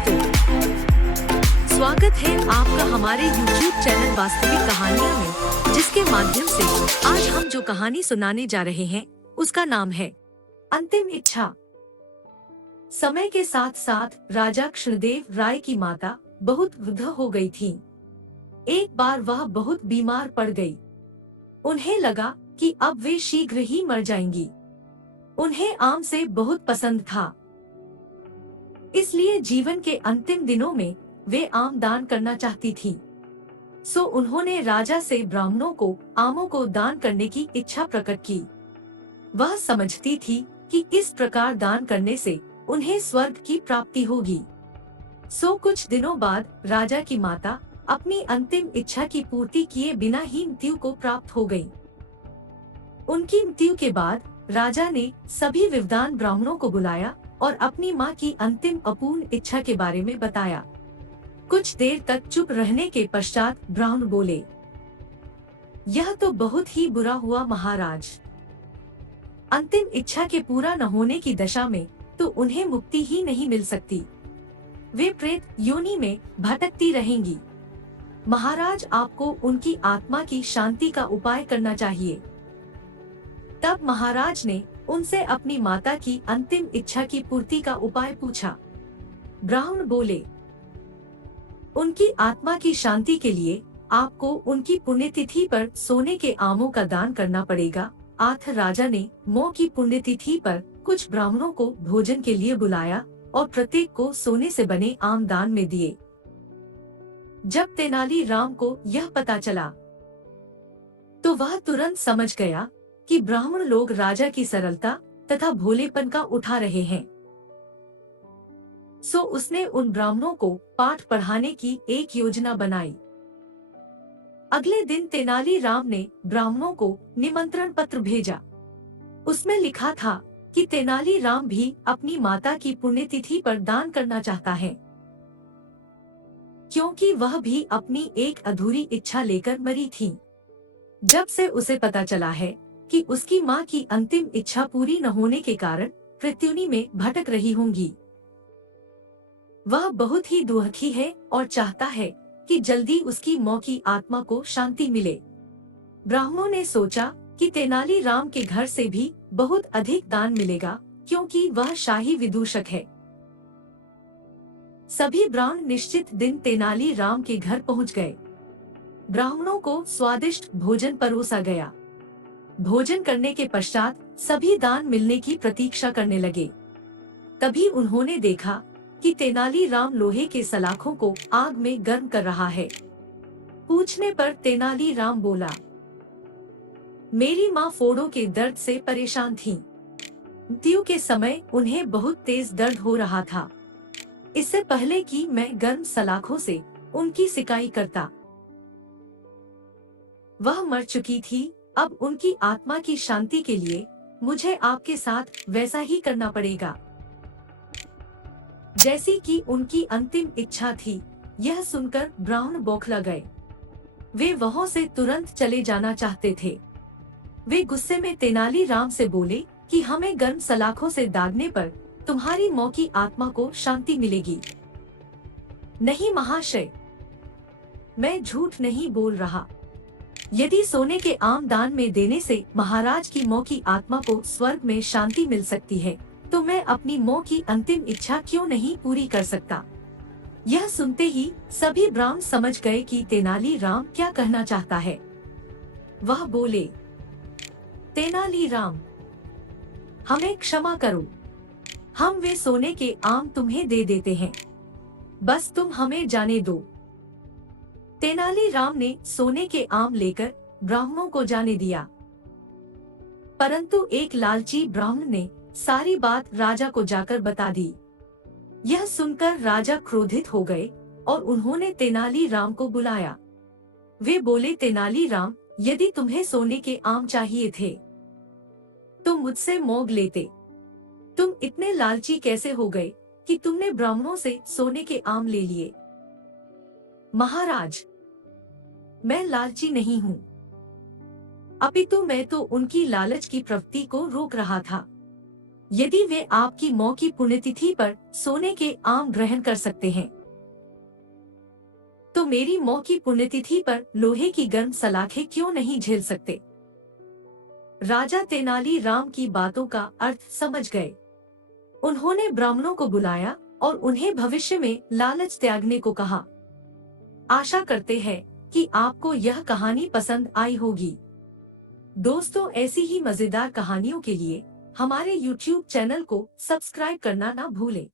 दोस्तों, स्वागत है आपका हमारे YouTube चैनल वास्तविक कहानियों में, जिसके माध्यम से आज हम जो कहानी सुनाने जा रहे हैं उसका नाम है अंतिम इच्छा। समय के साथ साथ राजा कृष्णदेव राय की माता बहुत वृद्ध हो गई थी। एक बार वह बहुत बीमार पड़ गई। उन्हें लगा कि अब वे शीघ्र ही मर जाएंगी। उन्हें आम से बहुत पसंद था, इसलिए जीवन के अंतिम दिनों में वे आम दान करना चाहती थी। सो उन्होंने राजा से ब्राह्मणों को आमों को दान करने की इच्छा प्रकट की। वह समझती थी कि इस प्रकार दान करने से उन्हें स्वर्ग की प्राप्ति होगी। सो कुछ दिनों बाद राजा की माता अपनी अंतिम इच्छा की पूर्ति किए बिना ही मृत्यु को प्राप्त हो गई। उनकी मृत्यु के बाद राजा ने सभी विद्वान ब्राह्मणों को बुलाया और अपनी मां की अंतिम अपूर्ण इच्छा के बारे में बताया। कुछ देर तक चुप रहने के पश्चात ब्राह्मण बोले, यह तो बहुत ही बुरा हुआ महाराज। अंतिम इच्छा के पूरा न होने की दशा में तो उन्हें मुक्ति ही नहीं मिल सकती। वे प्रेत योनि में भटकती रहेंगी। महाराज, आपको उनकी आत्मा की शांति का उपाय करना चाहिए। तब महाराज ने उनसे अपनी माता की अंतिम इच्छा की पूर्ति का उपाय पूछा। ब्राह्मण बोले, उनकी आत्मा की शांति के लिए आपको उनकी पुण्यतिथि पर सोने के आमों का दान करना पड़ेगा। आठ राजा ने मौ की पुण्यतिथि पर कुछ ब्राह्मणों को भोजन के लिए बुलाया और प्रत्येक को सोने से बने आम दान में दिए। जब तेनाली राम को यह पता चला तो वह तुरंत समझ गया कि ब्राह्मण लोग राजा की सरलता तथा भोलेपन का उठा रहे हैं। सो उसने उन ब्राह्मणों को पाठ पढ़ाने की एक योजना बनाई। अगले दिन तेनाली राम ने ब्राह्मणों को निमंत्रण पत्र भेजा। उसमें लिखा था कि तेनाली राम भी अपनी माता की पुण्यतिथि पर दान करना चाहता है, क्योंकि वह भी अपनी एक अधूरी इच्छा लेकर मरी थी। जब से उसे पता चला है कि उसकी मां की अंतिम इच्छा पूरी न होने के कारण मृत्युनी में भटक रही होंगी, वह बहुत ही दुखी है और चाहता है कि जल्दी उसकी मौ की आत्मा को शांति मिले। ब्राह्मणों ने सोचा कि तेनाली राम के घर से भी बहुत अधिक दान मिलेगा, क्योंकि वह शाही विदूषक है। सभी ब्राह्मण निश्चित दिन तेनाली राम के घर पहुंच गए। ब्राह्मणों को स्वादिष्ट भोजन परोसा गया। भोजन करने के पश्चात सभी दान मिलने की प्रतीक्षा करने लगे। तभी उन्होंने देखा कि तेनाली राम लोहे के सलाखों को आग में गर्म कर रहा है। पूछने पर तेनाली राम बोला, मेरी माँ फोड़ों के दर्द से परेशान थीं। मृत्यु के समय उन्हें बहुत तेज दर्द हो रहा था। इससे पहले कि मैं गर्म सलाखों से उनकी सिकाई करता, वह मर चुकी थी। अब उनकी आत्मा की शांति के लिए मुझे आपके साथ वैसा ही करना पड़ेगा, जैसी कि उनकी अंतिम इच्छा थी। यह सुनकर ब्राह्मण बौखला गए। वे वहां से तुरंत चले जाना चाहते थे। वे गुस्से में तेनाली राम से बोले कि हमें गर्म सलाखों से दागने पर तुम्हारी मौ की आत्मा को शांति मिलेगी। नहीं महाशय, मैं झूठ नहीं बोल रहा। यदि सोने के आम दान में देने से महाराज की मौ की आत्मा को स्वर्ग में शांति मिल सकती है, तो मैं अपनी मौ की अंतिम इच्छा क्यों नहीं पूरी कर सकता। यह सुनते ही सभी ब्राह्मण समझ गए कि तेनाली राम क्या कहना चाहता है। वह बोले, तेनाली राम, हमें क्षमा करो। हम वे सोने के आम तुम्हें दे देते हैं, बस तुम हमें जाने दो। तेनाली राम ने सोने के आम लेकर ब्राह्मणों को जाने दिया, परंतु एक लालची ब्राह्मण ने सारी बात राजा को जाकर बता दी। यह सुनकर राजा क्रोधित हो गए और उन्होंने तेनाली राम को बुलाया। वे बोले, तेनाली राम, यदि तुम्हें सोने के आम चाहिए थे तो मुझसे मोग लेते। तुम इतने लालची कैसे हो गए कि तुमने ब्राह्मणों से सोने के आम ले लिए। महाराज, मैं लालची नहीं हूँ, अपितु मैं तो उनकी लालच की प्रवृत्ति को रोक रहा था। यदि वे आपकी मौ की पुण्यतिथि पर सोने के आम ग्रहण कर सकते हैं, तो मेरी मौ की पुण्यतिथि पर लोहे की गर्म सलाखें क्यों नहीं झेल सकते? राजा तेनाली राम की बातों का अर्थ समझ गए। उन्होंने ब्राह्मणों को बुलाया और उन्हें भविष्य में लालच त्यागने को कहा। आशा करते हैं कि आपको यह कहानी पसंद आई होगी। दोस्तों, ऐसी ही मजेदार कहानियों के लिए हमारे YouTube चैनल को सब्सक्राइब करना ना भूलें।